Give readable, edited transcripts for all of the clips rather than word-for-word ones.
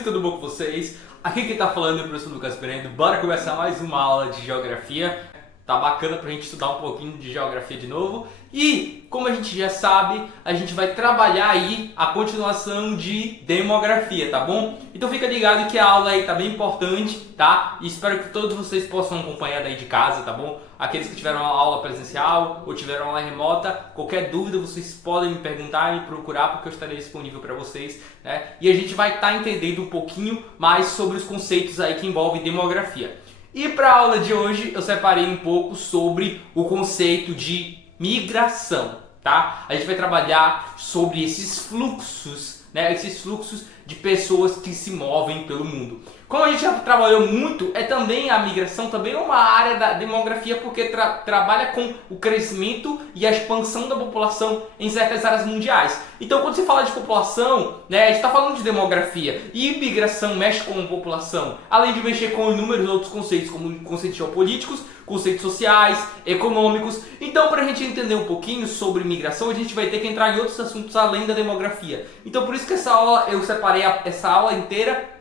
beleza? Tudo bom com vocês? Aqui quem tá falando é o professor Lucas Pereira. Bora começar mais uma aula de geografia. Tá bacana pra gente estudar um pouquinho de geografia de novo. E, como a gente já sabe, a gente vai trabalhar aí a continuação de demografia, tá bom? Então fica ligado que a aula aí tá bem importante, tá? E espero que todos vocês possam acompanhar daí de casa, tá bom? Aqueles que tiveram aula presencial ou tiveram aula remota, qualquer dúvida vocês podem me perguntar e me procurar, porque eu estarei disponível para vocês, né? E a gente vai estar entendendo um pouquinho mais sobre os conceitos aí que envolvem demografia. E para a aula de hoje eu separei um pouco sobre o conceito de migração, tá? A gente vai trabalhar sobre esses fluxos, né? Esses fluxos de pessoas que se movem pelo mundo. Como a gente já trabalhou muito, a migração também é uma área da demografia, porque trabalha com o crescimento e a expansão da população em certas áreas mundiais. Então, quando se fala de população, né, a gente está falando de demografia. E migração mexe com a população, além de mexer com inúmeros outros conceitos, como conceitos geopolíticos, conceitos sociais, econômicos. Então, para a gente entender um pouquinho sobre migração, a gente vai ter que entrar em outros assuntos além da demografia. Então, por isso que essa aula, eu separei essa aula inteira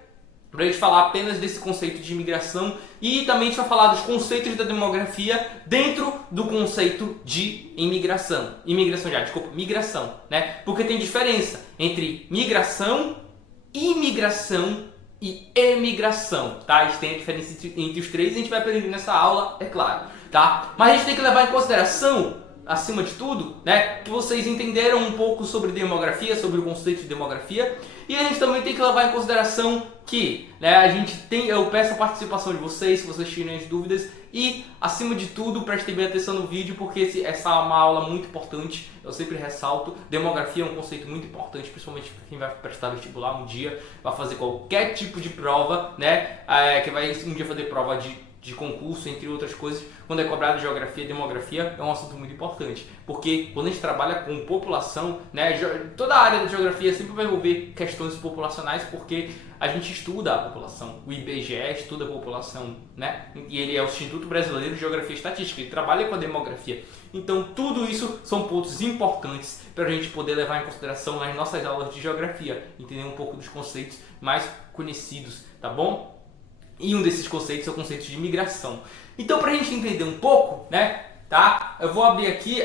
para a gente falar apenas desse conceito de imigração, e também a gente vai falar dos conceitos da demografia dentro do conceito de migração, né? Porque tem diferença entre migração, imigração e emigração, tá? A gente tem a diferença entre os três e a gente vai aprender nessa aula, é claro, tá? Mas a gente tem que levar em consideração, acima de tudo, né, que vocês entenderam um pouco sobre demografia, sobre o conceito de demografia, e a gente também tem que levar em consideração que, né, eu peço a participação de vocês, se vocês tiverem as dúvidas, e acima de tudo, prestem bem atenção no vídeo, porque essa é uma aula muito importante, eu sempre ressalto, demografia é um conceito muito importante, principalmente para quem vai prestar vestibular um dia, vai fazer qualquer tipo de prova, né, que vai um dia fazer prova de concurso, entre outras coisas. Quando é cobrado geografia e demografia, é um assunto muito importante, porque quando a gente trabalha com população, né, toda a área da geografia sempre vai envolver questões populacionais, porque a gente estuda a população. O IBGE estuda a população, né, e ele é o Instituto Brasileiro de Geografia e Estatística, ele trabalha com a demografia. Então tudo isso são pontos importantes para a gente poder levar em consideração nas nossas aulas de geografia, entender um pouco dos conceitos mais conhecidos, tá bom? E um desses conceitos é o conceito de migração. Então, para a gente entender um pouco, né, tá? Eu vou abrir aqui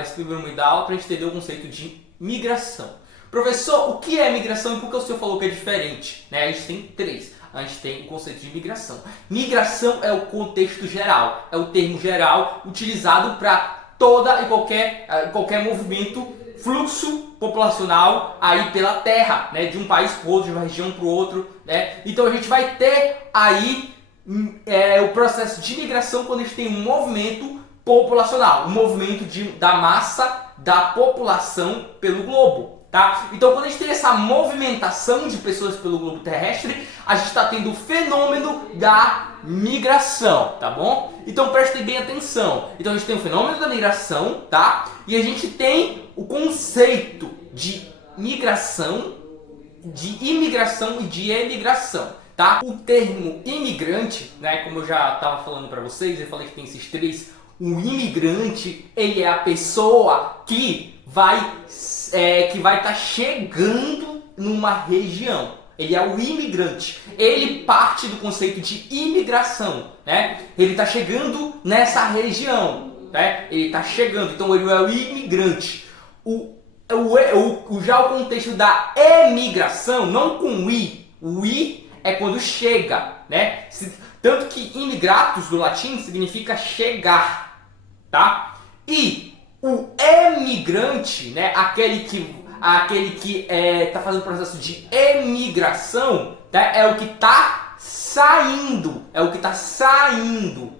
esse primeiro momento da aula para a gente entender o conceito de migração. Professor, o que é migração e por que o senhor falou que é diferente? Né? A gente tem três. A gente tem o conceito de migração. Migração é o contexto geral, é o termo geral utilizado para toda e qualquer movimento, fluxo populacional aí pela terra, né, de um país para o outro, de uma região para o outro, né? Então a gente vai ter aí o processo de migração quando a gente tem um movimento populacional, um movimento da massa da população pelo globo. Tá? Então, quando a gente tem essa movimentação de pessoas pelo globo terrestre, a gente está tendo o fenômeno da migração, tá bom? Então, prestem bem atenção. Então, a gente tem o fenômeno da migração, tá? E a gente tem o conceito de migração, de imigração e de emigração, tá? O termo imigrante, né, como eu já estava falando para vocês, eu falei que tem esses três. O imigrante, ele é a pessoa que vai estar chegando numa região. Ele é o imigrante. Ele parte do conceito de imigração, né? Ele está chegando nessa região, né? Ele está chegando, então ele é o imigrante. Já o contexto da emigração, não com o i é quando chega, né? Tanto que imigratus do latim significa chegar, tá? E o emigrante, né, aquele que está fazendo o processo de emigração, tá, é o que está saindo,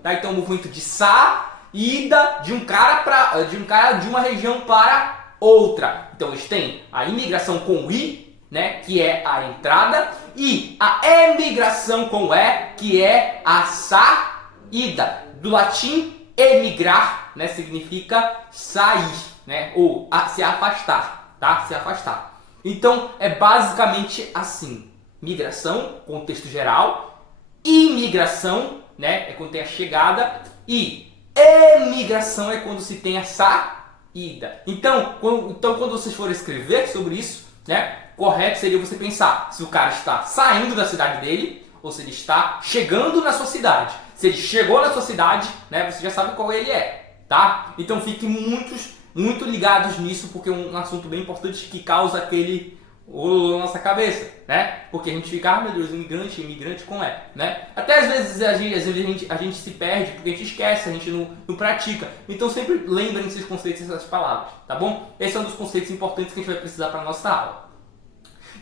tá? Então, o movimento de saída de um cara de uma região para outra. Então, eles têm a imigração com i, né, que é a entrada, e a emigração com e, que é a saída. Do latim emigrar, né, significa sair, né, ou se afastar, tá? Se afastar. Então é basicamente assim: migração, contexto geral; imigração, né, é quando tem a chegada; e emigração é quando se tem a saída. Então quando vocês forem escrever sobre isso, né? Correto seria você pensar se o cara está saindo da cidade dele ou se ele está chegando na sua cidade. Se ele chegou na sua cidade, né, você já sabe qual ele é, tá? Então fiquem muito ligados nisso, porque é um assunto bem importante que causa aquele olho na nossa cabeça, né? Porque a gente fica, meu Deus, imigrante como é, né? Até às vezes a gente se perde porque a gente esquece, a gente não pratica. Então sempre lembrem esses conceitos, essas palavras, tá bom? Esse é um dos conceitos importantes que a gente vai precisar para a nossa aula.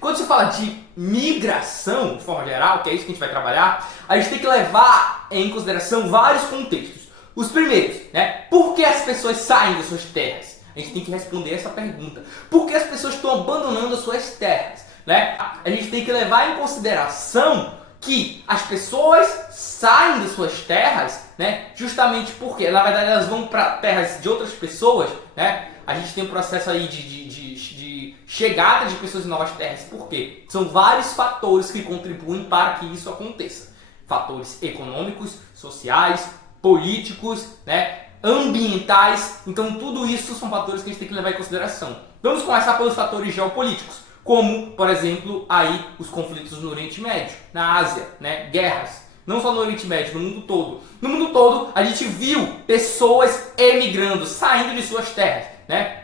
Quando se fala de migração, de forma geral, que é isso que a gente vai trabalhar, a gente tem que levar em consideração vários contextos. Os primeiros, né? Por que as pessoas saem das suas terras? A gente tem que responder essa pergunta. Por que as pessoas estão abandonando as suas terras? Né? A gente tem que levar em consideração que as pessoas saem de suas terras, né? Justamente porque, na verdade, elas vão para terras de outras pessoas, né? A gente tem um processo aí de chegada de pessoas em novas terras. Por quê? São vários fatores que contribuem para que isso aconteça. Fatores econômicos, sociais, políticos, né? Ambientais. Então tudo isso são fatores que a gente tem que levar em consideração. Vamos começar pelos fatores geopolíticos, como, por exemplo, aí os conflitos no Oriente Médio, na Ásia, né? Guerras. Não só no Oriente Médio, no mundo todo. No mundo todo, a gente viu pessoas emigrando, saindo de suas terras, né?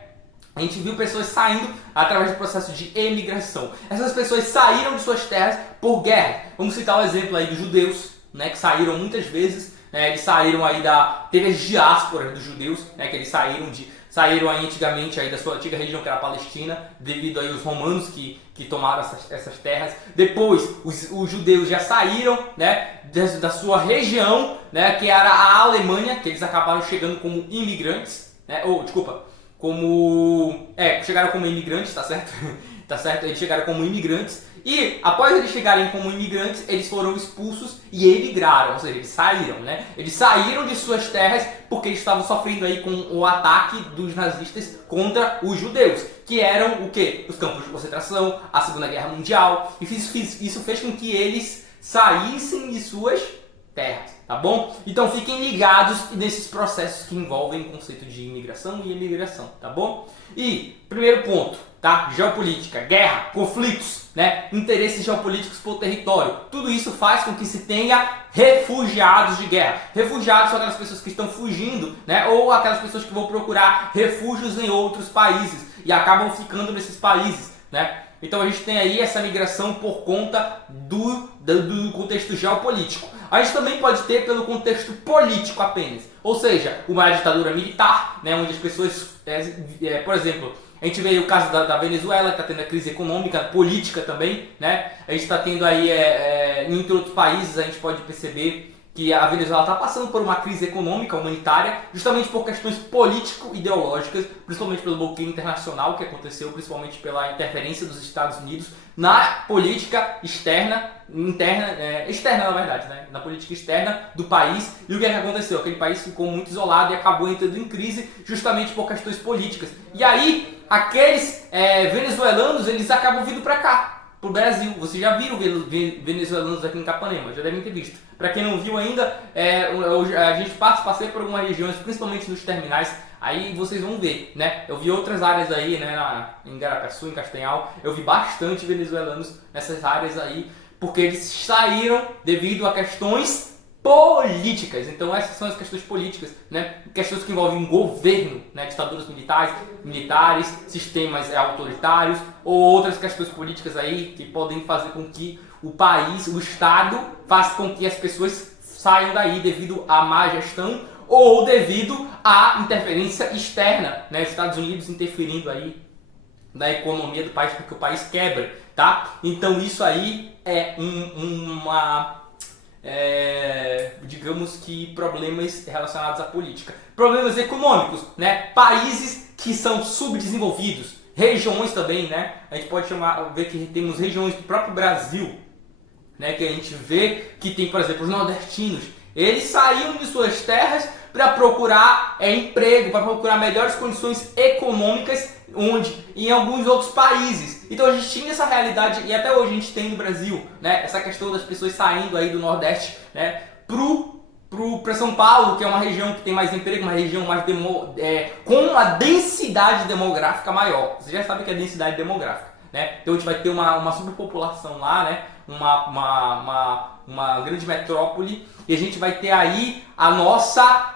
A gente viu pessoas saindo através do processo de emigração. Essas pessoas saíram de suas terras por guerra. Vamos citar o exemplo aí dos judeus, né? Que saíram muitas vezes. Eles saíram aí teve as diásporas dos judeus, né, que eles saíram aí antigamente aí da sua antiga região, que era a Palestina, devido aí aos romanos que tomaram essas terras. Depois os judeus já saíram, né, da sua região, né, que era a Alemanha, que eles acabaram chegando como imigrantes, né, chegaram como imigrantes, tá certo? Tá certo? Eles chegaram como imigrantes. E após eles chegarem como imigrantes, eles foram expulsos e emigraram, ou seja, eles saíram, né? Eles saíram de suas terras porque eles estavam sofrendo aí com o ataque dos nazistas contra os judeus, que eram o quê? Os campos de concentração, a Segunda Guerra Mundial. E isso fez com que eles saíssem de suas terras, tá bom? Então fiquem ligados nesses processos que envolvem o conceito de imigração e emigração, tá bom? E, primeiro ponto, tá? Geopolítica, guerra, conflitos, né? Interesses geopolíticos por território. Tudo isso faz com que se tenha refugiados de guerra. Refugiados são aquelas pessoas que estão fugindo, né? Ou aquelas pessoas que vão procurar refúgios em outros países e acabam ficando nesses países, né? Então a gente tem aí essa migração por conta do contexto geopolítico. A gente também pode ter pelo contexto político apenas. Ou seja, uma ditadura militar, né, onde as pessoas, por exemplo, a gente vê o caso da Venezuela, que está tendo a crise econômica, política também, né? A gente está tendo aí, entre outros países, a gente pode perceber que a Venezuela está passando por uma crise econômica, humanitária, justamente por questões político-ideológicas, principalmente pelo bloqueio internacional que aconteceu, principalmente pela interferência dos Estados Unidos na política externa na verdade, né? Na política externa do país. E o que é que aconteceu? Aquele país ficou muito isolado e acabou entrando em crise justamente por questões políticas. E aí, aqueles venezuelanos, eles acabam vindo para cá, pro Brasil. Vocês já viram venezuelanos aqui em Capanema, já devem ter visto. Para quem não viu ainda, a gente passei por algumas regiões, principalmente nos terminais, aí vocês vão ver, né? Eu vi outras áreas aí, né, em Garacaçu, em Castanhal, eu vi bastante venezuelanos nessas áreas aí, porque eles saíram devido a questões políticas. Então essas são as questões políticas, né? Questões que envolvem governo, né? Ditaduras militares, sistemas autoritários ou outras questões políticas aí que podem fazer com que o país, o Estado, faça com que as pessoas saiam daí devido à má gestão ou devido à interferência externa, né? Estados Unidos interferindo aí na economia do país porque o país quebra, tá? Então isso aí é digamos que problemas relacionados à política. Problemas econômicos, né? Países que são subdesenvolvidos, regiões também, né? A gente pode ver que temos regiões do próprio Brasil, né? Que a gente vê que tem, por exemplo, os nordestinos. Eles saíram de suas terras para procurar emprego, para procurar melhores condições econômicas em alguns outros países. Então a gente tinha essa realidade e até hoje a gente tem no Brasil, né? Essa questão das pessoas saindo aí do Nordeste, né? Para São Paulo, que é uma região que tem mais emprego, uma região mais com uma densidade demográfica maior. Você já sabe que é densidade demográfica. né? Então a gente vai ter uma superpopulação lá, né? Uma grande metrópole, e a gente vai ter aí a nossa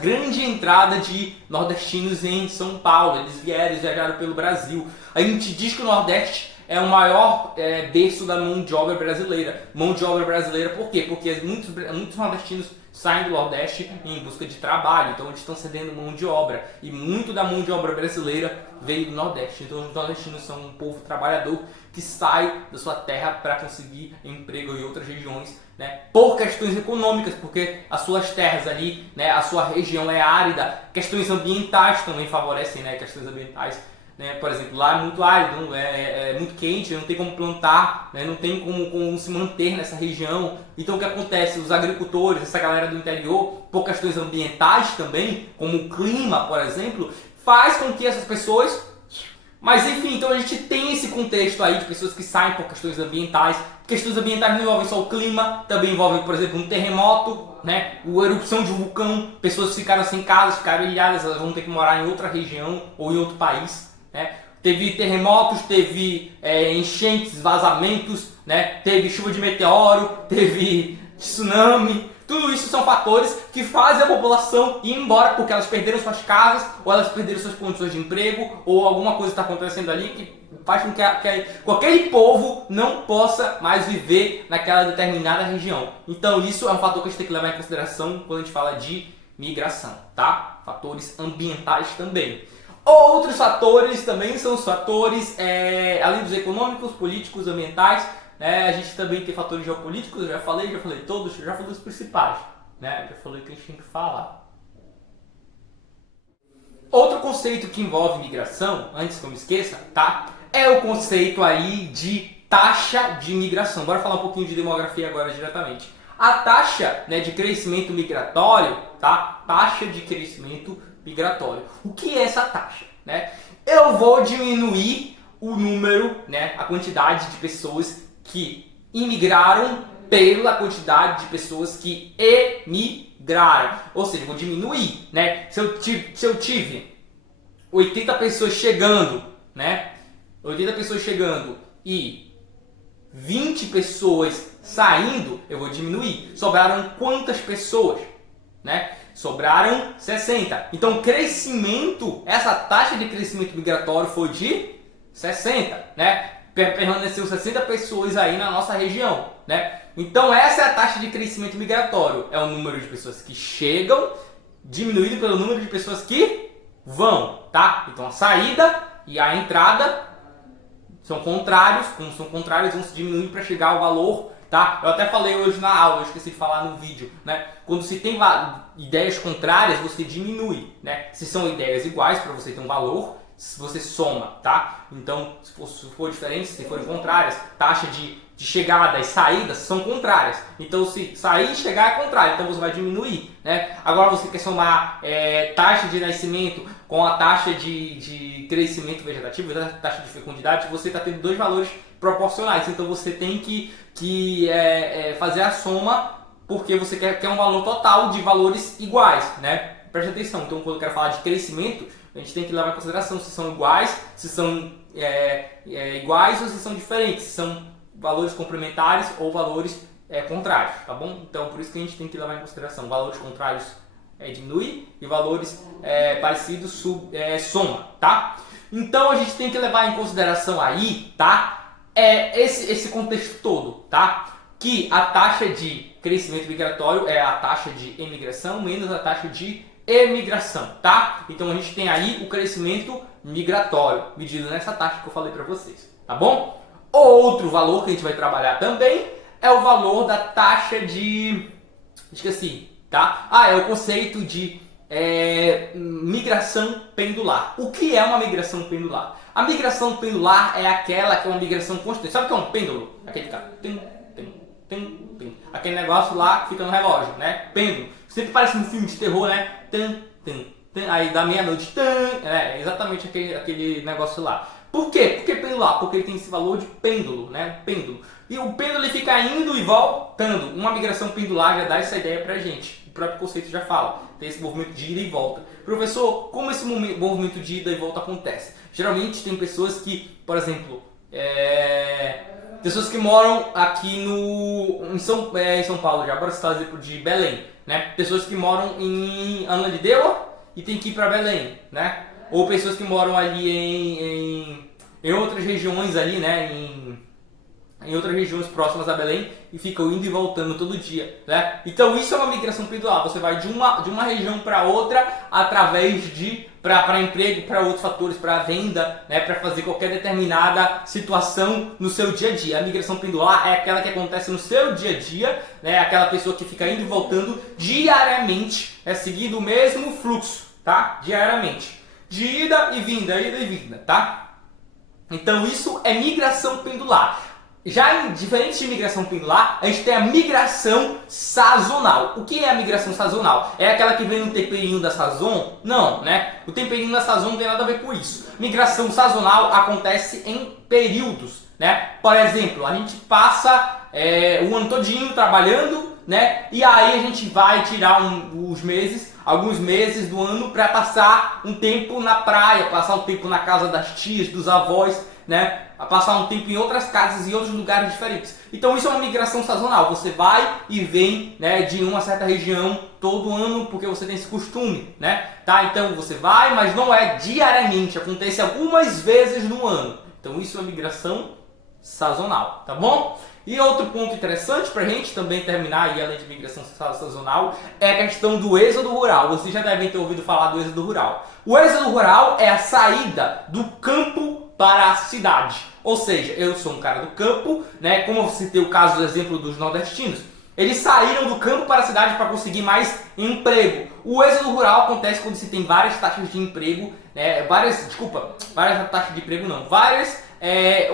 grande entrada de nordestinos em São Paulo. Eles viajaram pelo Brasil. A gente diz que o Nordeste é o maior berço da mão de obra brasileira. Mão de obra brasileira por quê? Porque muitos nordestinos saem do Nordeste em busca de trabalho, então eles estão cedendo mão de obra. E muito da mão de obra brasileira veio do Nordeste. Então os nordestinos são um povo trabalhador que sai da sua terra para conseguir emprego em outras regiões, né, por questões econômicas, porque as suas terras ali, né, a sua região é árida. Questões ambientais também favorecem, né, questões ambientais. Né, por exemplo, lá é muito árido, é muito quente, não tem como plantar, né, não tem como se manter nessa região. Então o que acontece? Os agricultores, essa galera do interior, por questões ambientais também, como o clima, por exemplo, faz com que essas pessoas... Mas enfim, então a gente tem esse contexto aí de pessoas que saem por questões ambientais. Questões ambientais não envolvem só o clima, também envolvem, por exemplo, um terremoto, né, a erupção de um vulcão, pessoas ficaram sem casa, ficaram ilhadas, elas vão ter que morar em outra região ou em outro país. Né? Teve terremotos, teve enchentes, vazamentos, né? Teve chuva de meteoro, teve tsunami. Tudo isso são fatores que fazem a população ir embora porque elas perderam suas casas, ou elas perderam suas condições de emprego, ou alguma coisa está acontecendo ali que faz com que aquele povo não possa mais viver naquela determinada região. Então isso é um fator que a gente tem que levar em consideração quando a gente fala de migração, tá? Fatores ambientais também. Outros fatores também são os fatores, além dos econômicos, políticos, ambientais, né, a gente também tem fatores geopolíticos, eu já falei todos, já falei os principais, né, já falei o que a gente tem que falar. Outro conceito que envolve migração, antes que eu me esqueça, tá, é o conceito aí de taxa de migração. Bora falar um pouquinho de demografia agora diretamente. A taxa, né, de crescimento migratório, tá, taxa de crescimento migratório. O que é essa taxa? Né? Eu vou diminuir o número, né, a quantidade de pessoas que imigraram pela quantidade de pessoas que emigraram. Ou seja, eu vou diminuir. Né? Se eu tive 80 pessoas chegando, né, 80 pessoas chegando e 20 pessoas saindo, eu vou diminuir. Sobraram quantas pessoas? Né? Sobraram 60. Então o crescimento, essa taxa de crescimento migratório foi de 60, né? Permaneceu 60 pessoas aí na nossa região, né? Então essa é a taxa de crescimento migratório. É o número de pessoas que chegam diminuído pelo número de pessoas que vão, tá? Então a saída e a entrada são contrários, como são contrários, vão se diminuir para chegar ao valor. Tá? Eu até falei hoje na aula, eu esqueci de falar no vídeo, né? Quando se tem ideias contrárias, você diminui, né? Se são ideias iguais, para você ter um valor, você soma, tá? Então, se for diferente, se forem contrárias, taxa de chegada e saída são contrárias. Então, se sair e chegar é contrário, então você vai diminuir, né? Agora você quer somar taxa de nascimento com a taxa de crescimento vegetativo, a taxa de fecundidade, você está tendo dois valores proporcionais. Então você tem que fazer a soma porque você quer um valor total de valores iguais, né? Preste atenção. Então quando eu quero falar de crescimento, a gente tem que levar em consideração se são iguais, se são iguais ou se são diferentes, se são valores complementares ou valores contrários, tá bom? Então por isso que a gente tem que levar em consideração valores contrários diminui e valores parecidos soma, tá? Então a gente tem que levar em consideração aí, tá? Esse contexto todo, tá? Que a taxa de crescimento migratório é a taxa de emigração menos a taxa de emigração, tá? Então a gente tem aí o crescimento migratório medido nessa taxa que eu falei para vocês, tá bom? Outro valor que a gente vai trabalhar também é o valor da taxa de... esqueci, tá? É o conceito de migração pendular. O que é uma migração pendular? A migração pendular é aquela que é uma migração constante. Sabe o que é um pêndulo? Aquele que fica... aquele negócio lá que fica no relógio, né? Pêndulo. Sempre parece um filme de terror, né? Aí da meia-noite, exatamente aquele negócio lá. Por quê? Por que pendular? Porque ele tem esse valor de pêndulo, né? Pêndulo. E o pêndulo ele fica indo e voltando. Uma migração pendular já dá essa ideia pra gente. o próprio conceito já fala. Tem esse movimento de ida e volta. Professor, como esse movimento de ida e volta acontece? Geralmente tem pessoas que, por exemplo, pessoas que moram aqui em São Paulo, já para citar o exemplo de Belém, né? Pessoas que moram em Ananindeua e tem que ir para Belém, né? Ou pessoas que moram ali em outras regiões ali, né? Em outras regiões próximas a Belém e ficam indo e voltando todo dia, né? Então isso é uma migração pendular. Você vai de uma região para outra através de para emprego, para outros fatores, para venda, né? Para fazer qualquer determinada situação no seu dia a dia. A migração pendular é aquela que acontece no seu dia a dia, né? Aquela pessoa que fica indo e voltando diariamente, seguindo o mesmo fluxo, tá? Diariamente, de ida e vinda, tá? Então isso é migração pendular. Já diferente de migração pendular, a gente tem a migração sazonal. O que é a migração sazonal? É aquela que vem no temperinho da sazon? Não, né? O temperinho da sazon não tem nada a ver com isso. Migração sazonal acontece em períodos, né? Por exemplo, a gente passa o ano todinho trabalhando, né? E aí a gente vai tirar alguns meses do ano para passar um tempo na praia, passar um tempo na casa das tias, dos avós, né? A passar um tempo em outras casas e outros lugares diferentes. Então isso é uma migração sazonal. Você vai e vem, né, de uma certa região todo ano porque você tem esse costume, né? Tá? Então você vai, mas não é diariamente. Acontece algumas vezes no ano. Então isso é uma migração sazonal, tá bom? E outro ponto interessante pra gente também terminar, e além de migração sazonal, é a questão do êxodo rural. Vocês já devem ter ouvido falar do êxodo rural. O êxodo rural é a saída do campo para a cidade. Ou seja, eu sou um cara do campo, né? Como eu citei o caso do exemplo dos nordestinos, eles saíram do campo para a cidade para conseguir mais emprego. O êxodo rural acontece quando se tem várias taxas de emprego, né? Várias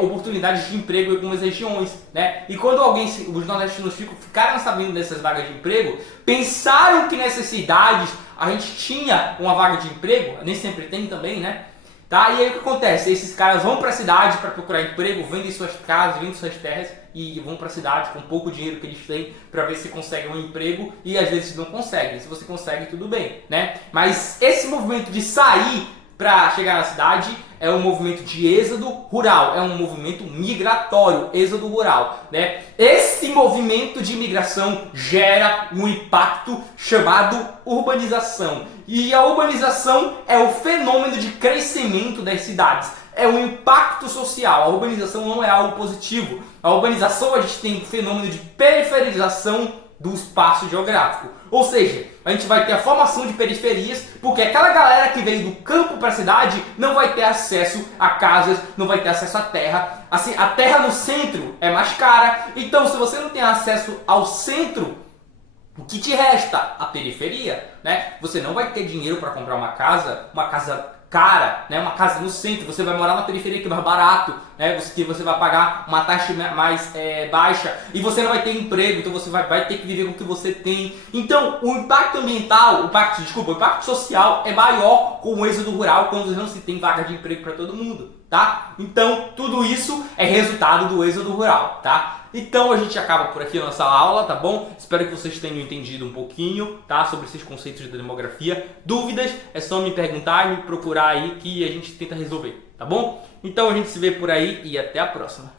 oportunidades de emprego em algumas regiões, né? E quando os nordestinos ficaram sabendo dessas vagas de emprego, pensaram que nessas cidades a gente tinha uma vaga de emprego, nem sempre tem também, né? Tá? E aí o que acontece? Esses caras vão para a cidade para procurar emprego, vendem suas casas, vendem suas terras e vão para a cidade com pouco dinheiro que eles têm para ver se conseguem um emprego e às vezes não conseguem. Se você consegue, tudo bem, né? Mas esse movimento de sair para chegar na cidade é um movimento de êxodo rural, é um movimento migratório, êxodo rural, né? Esse movimento de migração gera um impacto chamado urbanização. E a urbanização é o fenômeno de crescimento das cidades. É um impacto social. A urbanização não é algo positivo. A urbanização, a gente tem um fenômeno de periferização do espaço geográfico. Ou seja, a gente vai ter a formação de periferias, porque aquela galera que veio do campo para a cidade não vai ter acesso a casas, não vai ter acesso à terra. Assim, a terra no centro é mais cara. Então, se você não tem acesso ao centro, o que te resta? A periferia, né? Você não vai ter dinheiro para comprar uma casa cara, né? Uma casa no centro. Você vai morar na periferia que é mais barato, né? Você vai pagar uma taxa mais baixa e você não vai ter emprego, então você vai ter que viver com o que você tem. Então o impacto ambiental, o impacto social é maior com o êxodo rural quando não se tem vaga de emprego para todo mundo, tá? Então tudo isso é resultado do êxodo rural, tá? Então a gente acaba por aqui a nossa aula, tá bom? Espero que vocês tenham entendido um pouquinho, tá? Sobre esses conceitos da demografia. Dúvidas, é só me perguntar e me procurar aí que a gente tenta resolver, tá bom? Então a gente se vê por aí e até a próxima.